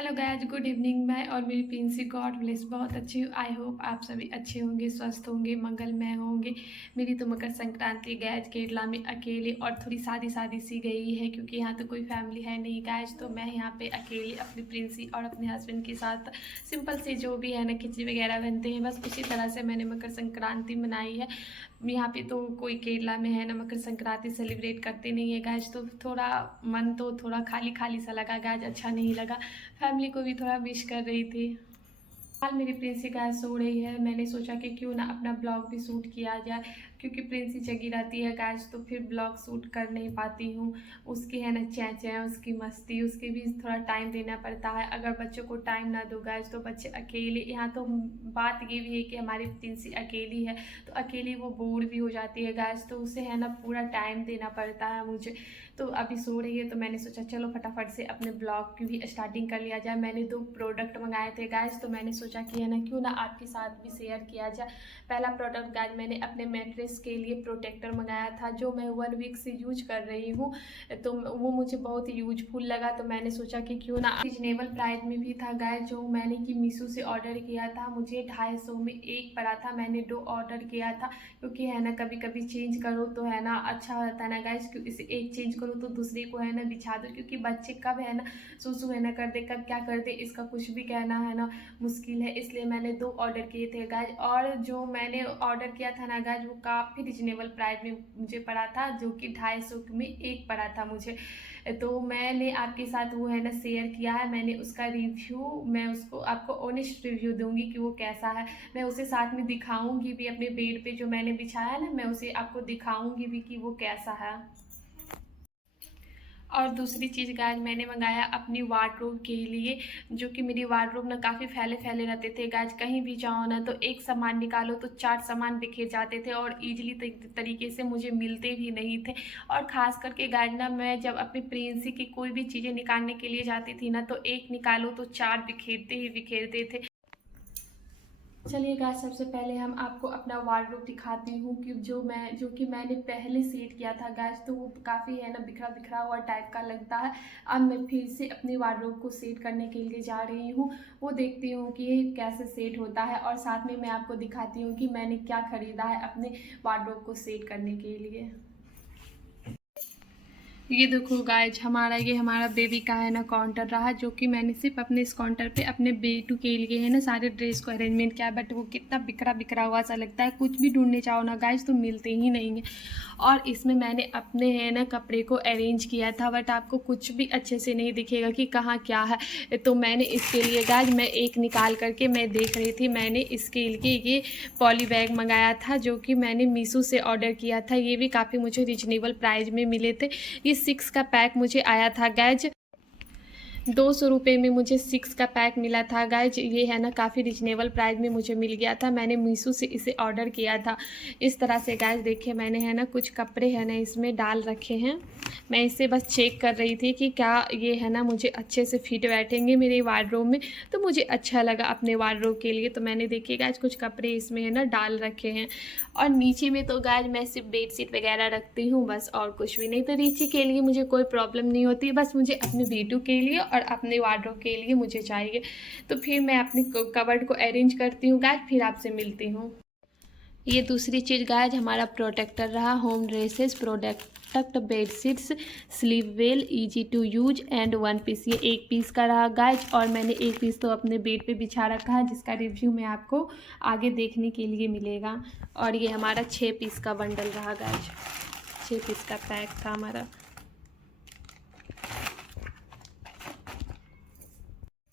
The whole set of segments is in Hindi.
Hello guys, good evening. मैं और मेरी प्रिंसी गॉड ब्लेस बहुत अच्छी हूँ। आई होप आप सभी अच्छे होंगे, स्वस्थ होंगे, मंगलमय होंगे। मेरी तो मकर संक्रांति गाइज केरला में अकेले और थोड़ी शादी शादी सी गई है, क्योंकि यहाँ तो कोई फैमिली है नहीं गाइज। तो मैं यहाँ पे अकेले अपनी प्रिंसी और अपने हस्बैंड के साथ सिंपल से जो भी है ना खिचड़ी वगैरह बनते हैं, बस उसी तरह से मैंने मकर संक्रांति मनाई है। यहाँ पे तो कोई केरला में है ना मकर संक्रांति सेलिब्रेट करते नहीं है गाइज, तो थोड़ा मन तो थोड़ा खाली खाली सा लगा गाइज, अच्छा नहीं लगा। फैमिली को भी थोड़ा मिस कर रही थी। हाल मेरी प्रिंसी गाय सो रही है, मैंने सोचा कि क्यों ना अपना ब्लॉग भी शूट किया जाए, क्योंकि प्रिंसी जगी रहती है गाइस तो फिर ब्लॉग शूट कर नहीं पाती हूँ। उसकी है ना चैं उसकी मस्ती, उसके भी थोड़ा टाइम देना पड़ता है। अगर बच्चों को टाइम ना दो गाइस तो बच्चे अकेले, यहाँ तो बात ये भी है कि हमारी प्रिंसी अकेली है तो अकेली वो बोर भी हो जाती है गाइस, तो उसे है ना पूरा टाइम देना पड़ता है मुझे। तो अभी सो रही है तो मैंने सोचा चलो फटाफट से अपने ब्लॉग की भी स्टार्टिंग कर लिया जाए। मैंने 2 प्रोडक्ट मंगाए थे गाइस, तो मैंने सोचा कि है ना क्यों ना आपके साथ भी शेयर किया जाए। पहला प्रोडक्ट गाइस मैंने अपने मैट्रेस के लिए प्रोटेक्टर मंगाया था, जो मैं 1 वीक से यूज कर रही हूँ, तो वो मुझे बहुत ही यूजफुल लगा। तो मैंने सोचा कि क्यों ना रिजनेबल प्राइस में भी था गाइस, जो मैंने कि मीशो से ऑर्डर किया था, मुझे 250 में एक पड़ा था। मैंने 2 ऑर्डर किया था, क्योंकि है ना कभी कभी चेंज करो तो है ना अच्छा होता है ना गाइस, क्योंकि इसे एक चेंज करो तो दूसरे को है ना बिछा दो, क्योंकि बच्चे कब है ना सुसु है ना कर दे, कब क्या कर दे, इसका कुछ भी कहना है ना मुश्किल है। इसलिए मैंने 2 ऑर्डर किए थे गाइज, और जो मैंने ऑर्डर किया था ना गाइज वो काफ़ी रिजनेबल प्राइस में मुझे पड़ा था, जो कि 250 में एक पड़ा था मुझे। तो मैंने आपके साथ वो है ना शेयर किया है, मैंने उसका रिव्यू, मैं उसको आपको ऑनेस्ट रिव्यू दूंगी कि वो कैसा है। मैं उसे साथ में दिखाऊंगी भी, अपने बेड पे जो मैंने बिछाया है ना मैं उसे आपको दिखाऊंगी भी कि वो कैसा है। और दूसरी चीज़ गाइस मैंने मंगाया अपनी वार्डरोब के लिए, जो कि मेरी वार्डरोब ना काफ़ी फैले फैले रहते थे गाइस, कहीं भी जाओ ना तो एक सामान निकालो तो 4 सामान बिखेर जाते थे और ईजिली तरीके से मुझे मिलते भी नहीं थे। और ख़ास करके गाइस ना मैं जब अपनी प्रेगनेंसी की कोई भी चीज़ें निकालने के लिए जाती थी ना, तो एक निकालो तो 4 बिखेरते ही बिखेरते थे। चलिए गाइस, सबसे पहले हम आपको अपना वार्डरोब दिखाती हूँ कि जो कि मैंने पहले सेट किया था गाइस, तो वो काफ़ी है ना बिखरा बिखरा हुआ टाइप का लगता है। अब मैं फिर से अपने वार्डरोब को सेट करने के लिए जा रही हूँ, वो देखती हूँ कि ये कैसे सेट होता है, और साथ में मैं आपको दिखाती हूँ कि मैंने क्या ख़रीदा है अपने वार्डरोब को सेट करने के लिए। ये देखो गाइज, हमारा बेबी का है ना काउंटर रहा, जो कि मैंने सिर्फ अपने इस काउंटर पे अपने बेटू के लिए है ना सारे ड्रेस को अरेंजमेंट किया, बट वो कितना बिखरा बिखरा हुआ सा लगता है, कुछ भी ढूंढने चाहो ना गाइज तो मिलते ही नहीं है। और इसमें मैंने अपने है ना कपड़े को अरेंज किया था, बट आपको कुछ भी अच्छे से नहीं दिखेगा कि कहाँ क्या है। तो मैंने इसके लिए गाइज मैं एक निकाल करके मैं देख रही थी, मैंने इसके लिए ये पॉली बैग मंगाया था, जो कि मैंने मीशो से ऑर्डर किया था। ये भी काफ़ी मुझे रिजनेबल प्राइस में मिले थे। ये 6 का पैक मुझे आया था गाइज, 200 रुपये में मुझे 6 का पैक मिला था गाइज। ये है ना काफ़ी रिजनेबल प्राइस में मुझे मिल गया था, मैंने मीशो से इसे ऑर्डर किया था। इस तरह से गाइज देखिए, मैंने है ना कुछ कपड़े है ना इसमें डाल रखे हैं। मैं इसे बस चेक कर रही थी कि क्या ये है ना मुझे अच्छे से फिट बैठेंगे मेरे वार्डरोब में, तो मुझे अच्छा लगा अपने वार्डरोब के लिए। तो मैंने देखिए गाइज कुछ कपड़े इसमें है ना डाल रखे हैं, और नीचे में तो गाइज मैं सिर्फ बेडशीट वगैरह रखती हूँ बस, और कुछ भी नहीं। तो रीची के लिए मुझे कोई प्रॉब्लम नहीं होती, बस मुझे अपने बेटू के लिए और अपने वार्डरोब के लिए मुझे चाहिए। तो फिर मैं अपने कबर्ड को अरेंज करती हूँ गाइज, फिर आपसे मिलती हूँ। ये दूसरी चीज़ गाइज हमारा प्रोटेक्टर रहा, home dresses protect bedsheets sleep well easy to use and 1 piece. ये 1 पीस का रहा गाइज, और मैंने 1 पीस तो अपने बेड पे बिछा रखा है, जिसका रिव्यू मैं आपको आगे देखने के लिए मिलेगा। और ये हमारा 6 पीस का बंडल रहा गाइज, 6 पीस का पैक था हमारा।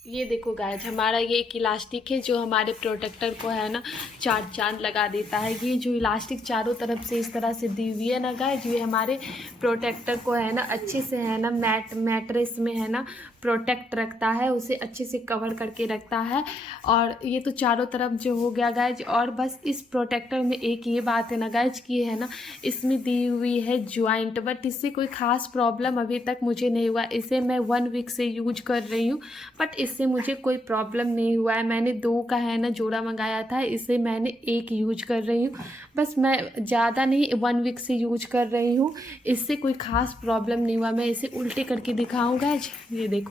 ये देखो गाइज, हमारा ये एक इलास्टिक है जो हमारे प्रोटेक्टर को है ना 4 चांद लगा देता है। ये जो इलास्टिक चारों तरफ से इस तरह से दी हुई है ना गाइज, ये हमारे प्रोटेक्टर को है ना अच्छे से है ना मैट्रेस में है ना प्रोटेक्ट रखता है, उसे अच्छे से कवर करके रखता है। और ये तो चारों तरफ जो हो गया गाइज, और बस इस प्रोटेक्टर में एक ये बात है ना गाइज कि है ना इसमें दी हुई है ज्वाइंट, बट इससे कोई ख़ास प्रॉब्लम अभी तक मुझे नहीं हुआ। इसे मैं 1 वीक से यूज कर रही हूँ, बट इससे मुझे कोई प्रॉब्लम नहीं हुआ है। मैंने 2 का है ना जोड़ा मंगाया था, इसे मैंने 1 यूज कर रही हूँ, बस मैं ज़्यादा नहीं 1 वीक से यूज कर रही हूँ, इससे कोई ख़ास प्रॉब्लम नहीं हुआ। मैं इसे उल्टे करके दिखाऊँगा, ये देखो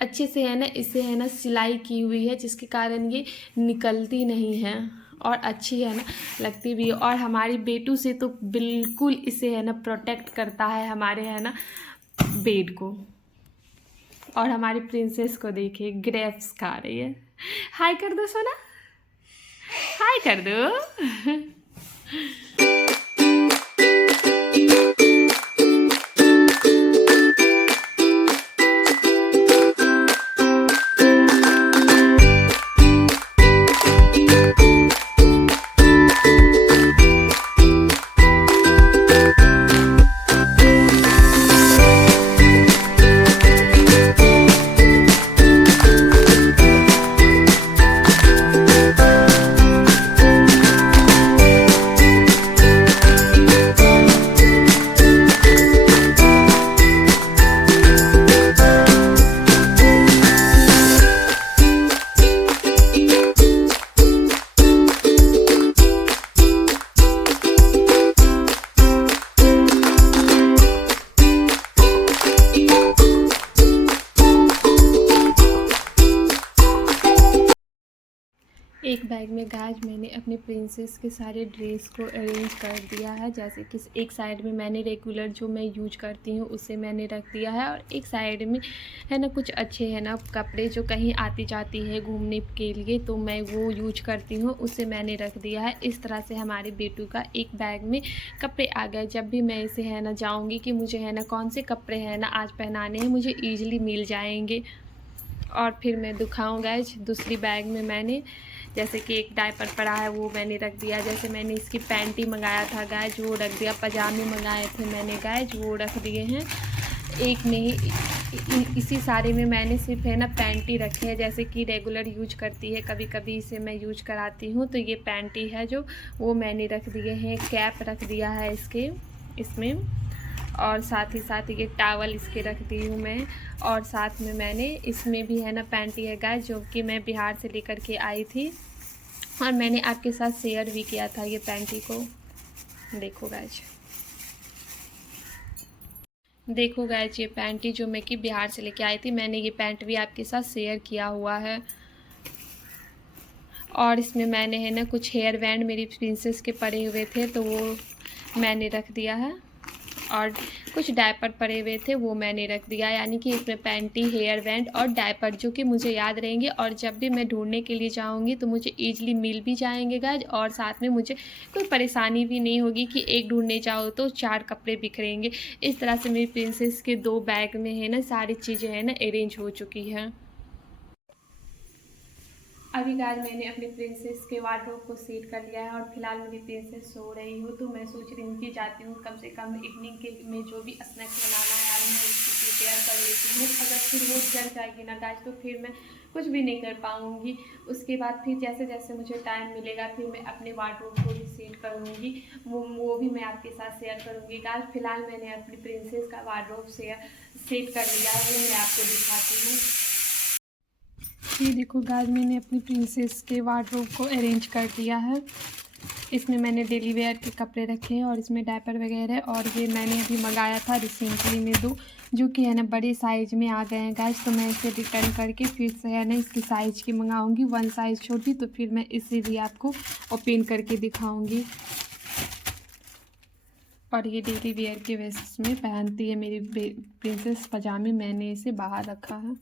अच्छे से है ना इसे है ना सिलाई की हुई है, जिसके कारण ये निकलती नहीं है और अच्छी है ना लगती भी है। और हमारी बेटू से तो बिल्कुल इसे है ना प्रोटेक्ट करता है हमारे है ना बेड को। और हमारी प्रिंसेस को देखिए ग्रेप्स खा रही है। हाय कर दो सोना, हाय कर दो। एक बैग में गाइस मैंने अपने प्रिंसेस के सारे ड्रेस को अरेंज कर दिया है। जैसे कि एक साइड में मैंने रेगुलर जो मैं यूज करती हूँ उसे मैंने रख दिया है, और एक साइड में है ना कुछ अच्छे है ना कपड़े जो कहीं आती जाती है घूमने के लिए तो मैं वो यूज करती हूँ, उसे मैंने रख दिया है। इस तरह से हमारे बेटू का एक बैग में कपड़े आ गए। जब भी मैं इसे है ना जाऊँगी कि मुझे है ना कौन से कपड़े हैं ना आज पहनाने हैं, मुझे ईजिली मिल जाएंगे। और फिर मैं दिखाऊँ गाइस दूसरी बैग में मैंने जैसे कि एक डायपर पड़ा है वो मैंने रख दिया। जैसे मैंने इसकी पैंटी मंगाया था गाइस वो रख दिया। पजामे मंगाए थे मैंने गाइस वो रख दिए हैं। एक में ही इसी सारे में मैंने सिर्फ है ना पैंटी रखी है, जैसे कि रेगुलर यूज करती है, कभी कभी इसे मैं यूज कराती हूँ तो ये पैंटी है जो वो मैंने रख दिए हैं। कैप रख दिया है इसमें, और साथ ही साथ ये टावल इसके रख दी हूँ मैं। और साथ में मैंने इसमें भी है ना पैंटी है गाइस जो कि मैं बिहार से लेकर के आई थी, और मैंने आपके साथ शेयर भी किया था ये पैंटी को। देखो गाइस, देखो गाइस ये पैंटी जो मैं कि बिहार से लेके आई थी, मैंने ये पैंट भी आपके साथ शेयर किया हुआ है। और इसमें मैंने है ना कुछ हेयर बैंड मेरी प्रिंसेस के पड़े हुए थे तो वो मैंने रख दिया है, और कुछ डायपर पड़े हुए थे वो मैंने रख दिया। यानी कि इसमें पैंटी, हेयर बैंड और डायपर जो कि मुझे याद रहेंगे, और जब भी मैं ढूंढने के लिए जाऊंगी तो मुझे ईजिली मिल भी जाएंगे गाइस। और साथ में मुझे कोई परेशानी भी नहीं होगी कि एक ढूंढने जाओ तो 4 कपड़े बिखरेंगे। इस तरह से मेरी प्रिंसेस के 2 बैग में है ना सारी चीज़ें है ना अरेंज हो चुकी हैं। अभी गाइस मैंने अपनी प्रिंसेस के वार्डरोब को सेट कर लिया है, और फिलहाल मेरी प्रिंसेस सो रही हूँ तो मैं सोच रही हूँ कि जाती हूँ कम से कम इवनिंग के में जो भी स्नैक्स बनाना है आज मैं उसकी प्रिपेयर कर लेती हूँ। अगर फिर वो जल जाएगी ना गाइस तो फिर मैं कुछ भी नहीं कर पाऊँगी। उसके बाद फिर जैसे जैसे मुझे टाइम मिलेगा फिर मैं अपने वार्डरोब को भी सेट करूँगी, वो भी मैं आपके साथ शेयर करूँगी। गाइस फिलहाल मैंने अपनी प्रिंसेस का वार्डरोब सेट कर लिया है, वो मैं आपको दिखाती हूँ। ये देखो गाइस मैंने अपनी प्रिंसेस के वार्डरोब को अरेंज कर दिया है। इसमें मैंने डेली वेयर के कपड़े रखे हैं, और इसमें डायपर वगैरह, और ये मैंने अभी मंगाया था रिसेंटली में 2 जो कि है ना बड़े साइज़ में आ गए हैं गाइस। तो मैं इसे रिटर्न करके फिर से है ना इसकी साइज़ की मंगाऊंगी 1 साइज़ छोटी, तो फिर मैं इसे भी आपको ओपन करके दिखाऊंगी। और ये डेली वेयर के बेसिस में पहनती है मेरी प्रिंसेस पजामे, मैंने इसे बाहर रखा है।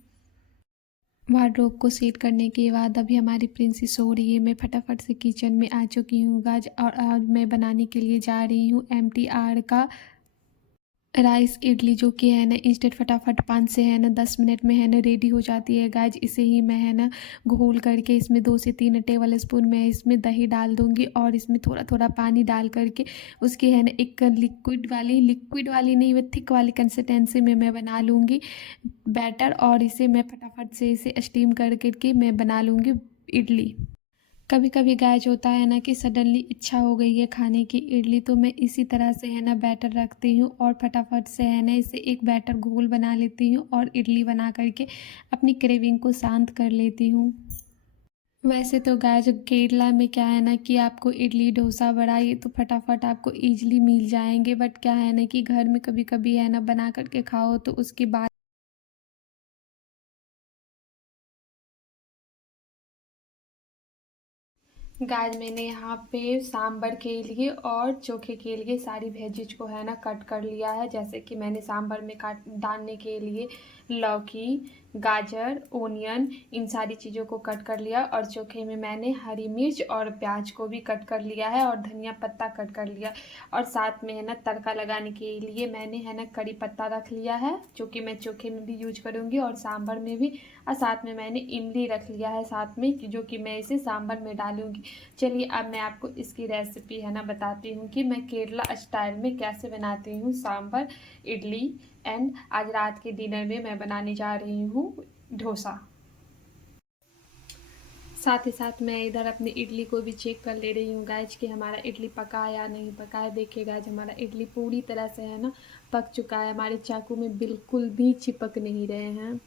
वार्डरोब को सेट करने के बाद अभी हमारी प्रिंसेस सो रही है। मैं फटाफट से किचन में आ चुकी हूँ गाज, और आज मैं बनाने के लिए जा रही हूँ MTR का राइस इडली, जो कि है ना इंस्टेंट फटाफट 5 से है ना 10 मिनट में है ना रेडी हो जाती है गाइज। इसे ही मैं है ना घोल करके इसमें 2 से 3 टेबल स्पून मैं इसमें दही डाल दूंगी, और इसमें थोड़ा थोड़ा पानी डाल करके उसकी है ना एक लिक्विड वाली नहीं, वह थिक वाली कंसिस्टेंसी में मैं बना लूँगी बैटर, और इसे मैं फटाफट से इसे स्टीम कर करके मैं बना लूँगी इडली। कभी कभी गाइज होता है ना कि सडनली इच्छा हो गई है खाने की इडली, तो मैं इसी तरह से है ना बैटर रखती हूँ और फटाफट से है ना इसे एक बैटर घोल बना लेती हूँ, और इडली बना करके अपनी क्रेविंग को शांत कर लेती हूँ। वैसे तो गाइज केरला में क्या है ना कि आपको इडली डोसा बड़ा ये तो फटाफट आपको ईजिली मिल जाएंगे, बट क्या है ना कि घर में कभी कभी है ना बना करके खाओ तो उसकी बात गाइस मैंने यहाँ पे सांभर के लिए और चोखे के लिए सारी वेजिज को है ना कट कर लिया है। जैसे कि मैंने सांभर में काट डालने के लिए लौकी, गाजर, ओनियन, इन सारी चीज़ों को कट कर लिया। और चोखे में मैंने हरी मिर्च और प्याज को भी कट कर लिया है और धनिया पत्ता कट कर लिया। और साथ में है ना तड़का लगाने के लिए मैंने है ना कड़ी पत्ता रख लिया है, जो कि मैं चोखे में भी यूज करूँगी और सांभर में भी। और साथ में मैंने इमली रख लिया है साथ में, जो कि मैं इसे सांभर में डालूँगी। चलिए अब मैं आपको इसकी रेसिपी है ना बताती हूँ कि मैं केरला स्टाइल में कैसे बनाती हूँ सांभर इडली। एंड आज रात के डिनर में मैं बनाने जा रही हूँ डोसा। साथ ही साथ मैं इधर अपनी इडली को भी चेक कर ले रही हूँ गाइज कि हमारा इडली पका या नहीं पका है। देखिए गाइज हमारा इडली पूरी तरह से है ना पक चुका है, हमारे चाकू में बिल्कुल भी चिपक नहीं रहे हैं।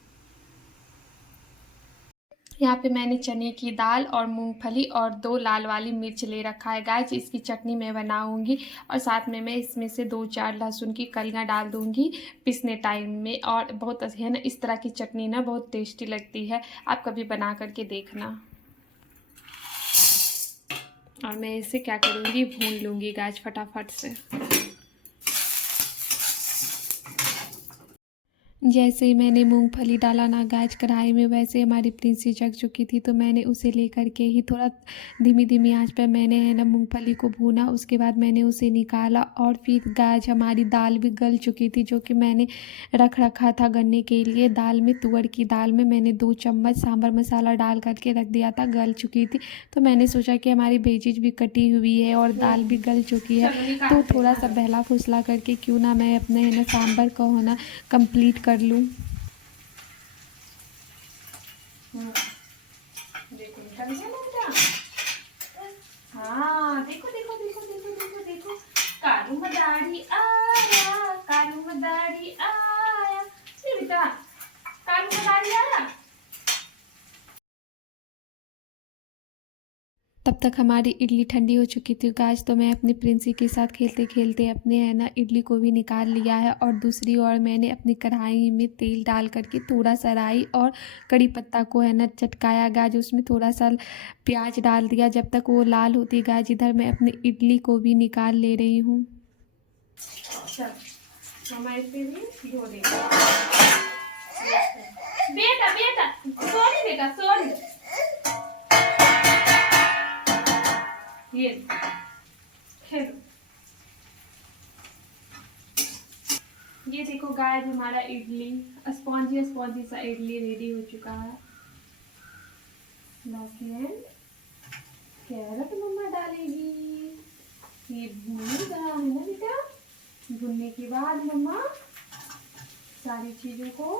यहाँ पे मैंने चने की दाल और मूंगफली और 2 लाल वाली मिर्च ले रखा है गाइस, इसकी चटनी मैं बनाऊंगी। और साथ में मैं इसमें से 2-4 लहसुन की कलियां डाल दूंगी पिसने टाइम में। और बहुत है ना इस तरह की चटनी ना बहुत टेस्टी लगती है, आप कभी बना करके देखना। और मैं इसे क्या करूँगी भून लूँगी गाइस फटाफट से। जैसे ही मैंने मूंगफली डाला ना गाइस कढ़ाई में, वैसे हमारी प्रिंसी जग चुकी थी, तो मैंने उसे लेकर के ही थोड़ा धीमी धीमी आंच पर मैंने है ना मूंगफली को भूना। उसके बाद मैंने उसे निकाला और फिर गाइस हमारी दाल भी गल चुकी थी, जो कि मैंने रख रखा था गलने के लिए। दाल में तुअर की दाल में मैंने 2 चम्मच सांभर मसाला डाल करके रख दिया था, गल चुकी थी। तो मैंने सोचा कि हमारी वेजिज भी कटी हुई है और दाल भी गल चुकी है, तो थोड़ा सा बहला फुसला करके क्यों ना मैं अपने है ना सांभर को है ना कंप्लीट कर लूँ। देखो निकल गया ना बेटा। हाँ देखो देखो देखो देखो देखो देखो, कालू मदारी आया, कालू मदारी आया। ये बेटा कालू मदारी आया। तब तक हमारी इडली ठंडी हो चुकी थी गाइस, तो मैं अपनी प्रिंसी के साथ खेलते खेलते अपने है ना इडली को भी निकाल लिया है। और दूसरी ओर मैंने अपनी कढ़ाई में तेल डाल करके थोड़ा सा राई और कड़ी पत्ता को है ना चटकाया गाइस, उसमें थोड़ा सा प्याज डाल दिया। जब तक वो लाल होती गाइस, इधर मैं अपनी इडली को भी निकाल ले रही हूँ। बेटा बेटा सॉरी बेटा सॉरी, ये खेलो। ये देखो गाइस हमारा इडली स्पॉन्जी स्पॉन्जी सा इडली रेडी हो चुका है। कैरट मम्मा डालेगी, ये भूनेगा है ना बेटा। भुनने के बाद मम्मा सारी चीज़ों को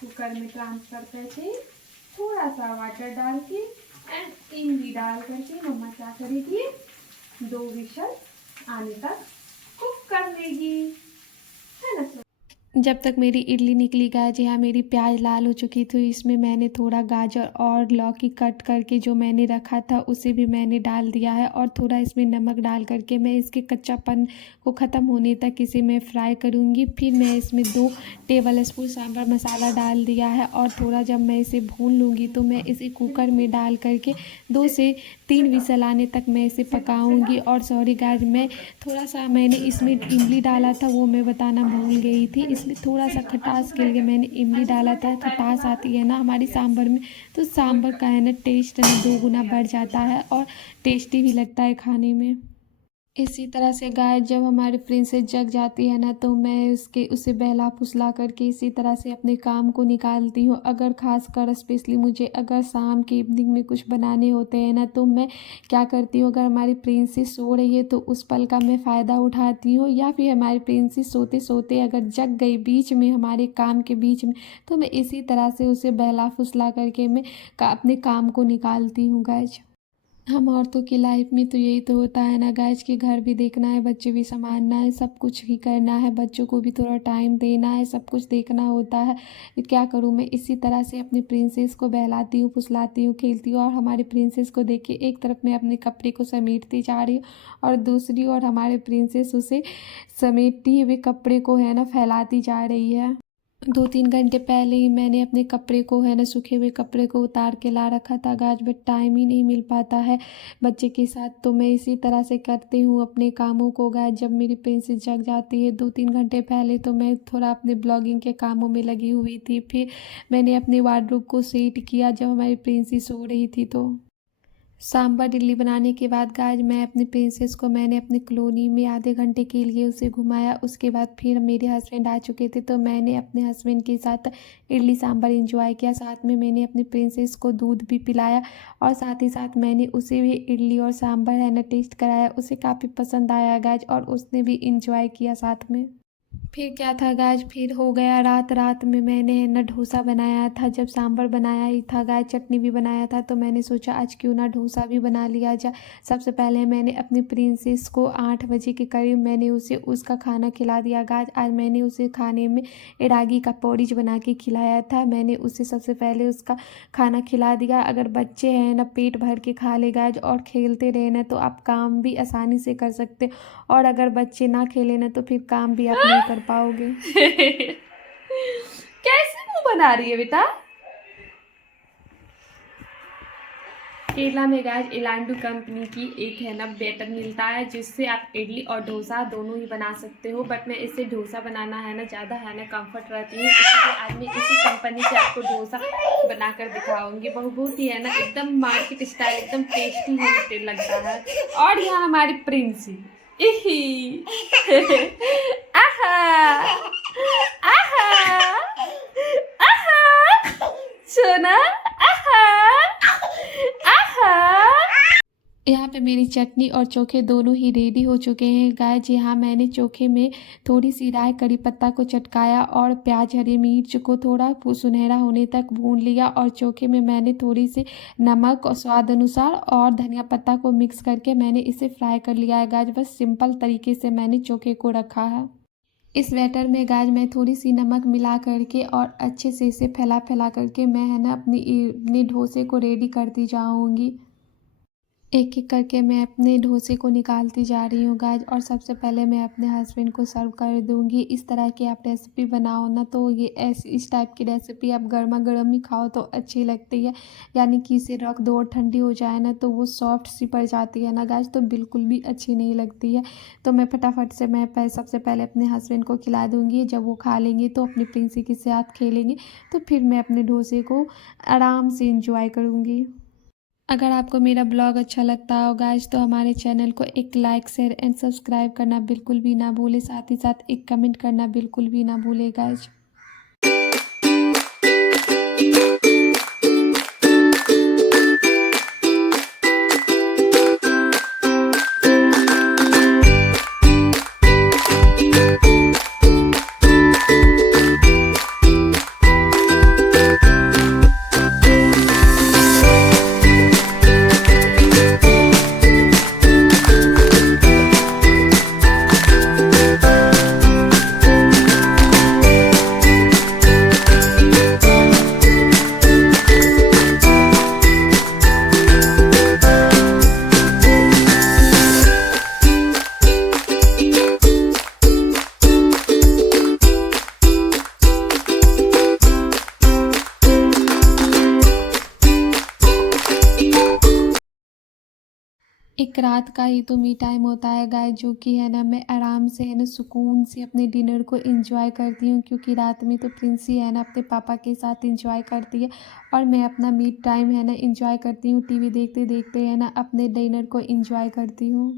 कुकर में ट्रांसफर करके थोड़ा सा वाटर डाल के एंड इमली डाल करके मम्मा क्या करेगी 2 विशल आने तक कुक कर लेगी, है ना। जब तक मेरी इडली निकली गाइस, यहाँ मेरी प्याज लाल हो चुकी थी, इसमें मैंने थोड़ा गाजर और लौकी कट करके जो मैंने रखा था उसे भी मैंने डाल दिया है। और थोड़ा इसमें नमक डाल करके मैं इसके कच्चापन को ख़त्म होने तक इसे मैं फ्राई करूँगी। फिर मैं इसमें 2 टेबल स्पून सांभर मसाला डाल दिया है और थोड़ा जब मैं इसे भून लूँगी तो मैं इसे कुकर में डाल करके 2 से 3 विसल आने तक मैं इसे पकाऊँगी। और सॉरी गाइस मैं थोड़ा सा मैंने इसमें इमली डाला था, वो मैं बताना भूल गई थी, इसलिए थोड़ा सा खटास के लिए मैंने इमली डाला था। खटास आती है ना हमारी सांभर में, तो सांभर का है ना टेस्ट ना 2 गुना बढ़ जाता है और टेस्टी भी लगता है खाने में। इसी तरह से गाय जब हमारी प्रिंसेस जग जाती है ना, तो मैं उसे बहला फुसला करके इसी तरह से अपने काम को निकालती हूँ। अगर खासकर स्पेशली मुझे अगर शाम के इवनिंग में कुछ बनाने होते हैं ना, तो मैं क्या करती हूँ, अगर हमारी प्रिंसेस सो रही है तो उस पल का मैं फ़ायदा उठाती हूँ। या फिर हमारी प्रिंसेस सोते सोते अगर जग गई बीच में हमारे काम के बीच में, तो मैं इसी तरह से उसे बहला फुसला करके मैं अपने काम को निकालती हूँ गाइज। हम औरतों की लाइफ में तो यही तो होता है ना गाइज, कि घर भी देखना है, बच्चे भी संभालना है, सब कुछ ही करना है, बच्चों को भी थोड़ा टाइम देना है, सब कुछ देखना होता है। क्या करूँ मैं इसी तरह से अपनी प्रिंसेस को बहलाती हूँ, फुसलाती हूँ, खेलती हूँ। और हमारी प्रिंसेस को देख के एक तरफ मैं अपने कपड़े को समेटती जा रही हूँ और दूसरी ओर हमारे प्रिंसेस उसे समेटती हुए कपड़े को है ना फैलाती जा रही है। 2-3 घंटे पहले ही मैंने अपने कपड़े को है ना, सूखे हुए कपड़े को उतार के ला रखा था गाइज, बट टाइम ही नहीं मिल पाता है बच्चे के साथ। तो मैं इसी तरह से करती हूँ अपने कामों को गाइज। जब मेरी प्रिंसेस जग जाती है 2-3 घंटे पहले, तो मैं थोड़ा अपने ब्लॉगिंग के कामों में लगी हुई थी। फिर मैंने अपने वार्डरोब को सेट किया जब हमारी प्रिंसेस सो रही थी। तो सांभर इडली बनाने के बाद गाइज मैं अपनी प्रिंसेस को मैंने अपनी कॉलोनी में आधे घंटे के लिए उसे घुमाया। उसके बाद फिर मेरे हस्बैंड आ चुके थे, तो मैंने अपने हस्बैंड के साथ इडली सांभर एंजॉय किया। साथ में मैंने अपनी प्रिंसेस को दूध भी पिलाया और साथ ही साथ मैंने उसे भी इडली और सांभर है ना टेस्ट कराया। उसे काफ़ी पसंद आया गाइज, और उसने भी इंजॉय किया साथ में। फिर क्या था गाइज, फिर हो गया रात। रात में मैंने है ना डोसा बनाया था। जब सांभर बनाया ही था गाइज, चटनी भी बनाया था, तो मैंने सोचा आज क्यों ना डोसा भी बना लिया जाए। सबसे पहले मैंने अपनी प्रिंसेस को 8 बजे के करीब मैंने उसे उसका खाना खिला दिया गाइज। आज मैंने उसे खाने में रागी का पोरिज बना के खिलाया था। मैंने उसे सबसे पहले उसका खाना खिला दिया। अगर बच्चे हैं ना पेट भर के खा ले गाइज और खेलते रहे ना, तो आप काम भी आसानी से कर सकते, और अगर बच्चे ना खेले ना, तो फिर काम भी आप नहीं कर पाओगे। कैसे मुंह बना रही है बेटा? केरला में गाइस इलांडू कंपनी की एक है ना बैटर मिलता है, जिससे आप इडली और डोसा दोनों ही बना सकते हो। बट मैं इससे डोसा बनाना है ना ज़्यादा है ना कंफर्ट रहती है, इसलिए आज मैं इसी कंपनी से आपको डोसा बनाकर दिखाऊंगी। बहुत ही है ना एकदम मार्केट स्टाइल, एकदम टेस्टी है लगता है। और यहाँ हमारी प्रिंसी इही आहा आहा आहा सोना आहा आहा। यहाँ पे मेरी चटनी और चोखे दोनों ही रेडी हो चुके हैं गाइज। यहाँ मैंने चोखे में थोड़ी सी राई कड़ी पत्ता को चटकाया और प्याज हरी मिर्च को थोड़ा सुनहरा होने तक भून लिया, और चोखे में मैंने थोड़ी सी नमक और स्वाद अनुसार और धनिया पत्ता को मिक्स करके मैंने इसे फ्राई कर लिया है गाइज। बस सिंपल तरीके से मैंने चोखे को रखा है। इस बैटर में गाइज मैं थोड़ी सी नमक मिला करके और अच्छे से इसे फैला फैला करके मैं है ना अपने डोसे को रेडी करती जाऊँगी। एक एक करके मैं अपने डोसे को निकालती जा रही हूँ गाइज, और सबसे पहले मैं अपने हस्बैंड को सर्व कर दूँगी। इस तरह की आप रेसिपी बनाओ ना, तो ये ऐसी इस टाइप की रेसिपी आप गर्मा गर्म ही खाओ तो अच्छी लगती है। यानी कि इसे रख दो और ठंडी हो जाए ना, तो वो सॉफ्ट सी पड़ जाती है ना गाइज, तो बिल्कुल भी अच्छी नहीं लगती है। तो मैं फटाफट से सबसे पहले अपने हस्बैंड को खिला दूँगी। जब वो खा लेंगे तो अपनी प्रिंसी के साथ खेलेंगे, तो फिर मैं अपने डोसे को आराम से इंजॉय करूँगी। अगर आपको मेरा ब्लॉग अच्छा लगता हो गाइज, तो हमारे चैनल को एक लाइक शेयर एंड सब्सक्राइब करना बिल्कुल भी ना भूले। साथ ही साथ एक कमेंट करना बिल्कुल भी ना भूले गाइज। एक रात का ही तो मी टाइम होता है गाइस, जो कि है ना मैं आराम से है ना सुकून से अपने डिनर को एंजॉय करती हूँ, क्योंकि रात में तो प्रिंसी है ना अपने पापा के साथ एंजॉय करती है, और मैं अपना मी टाइम है ना एंजॉय करती हूँ। टीवी देखते देखते है ना अपने डिनर को एंजॉय करती हूँ।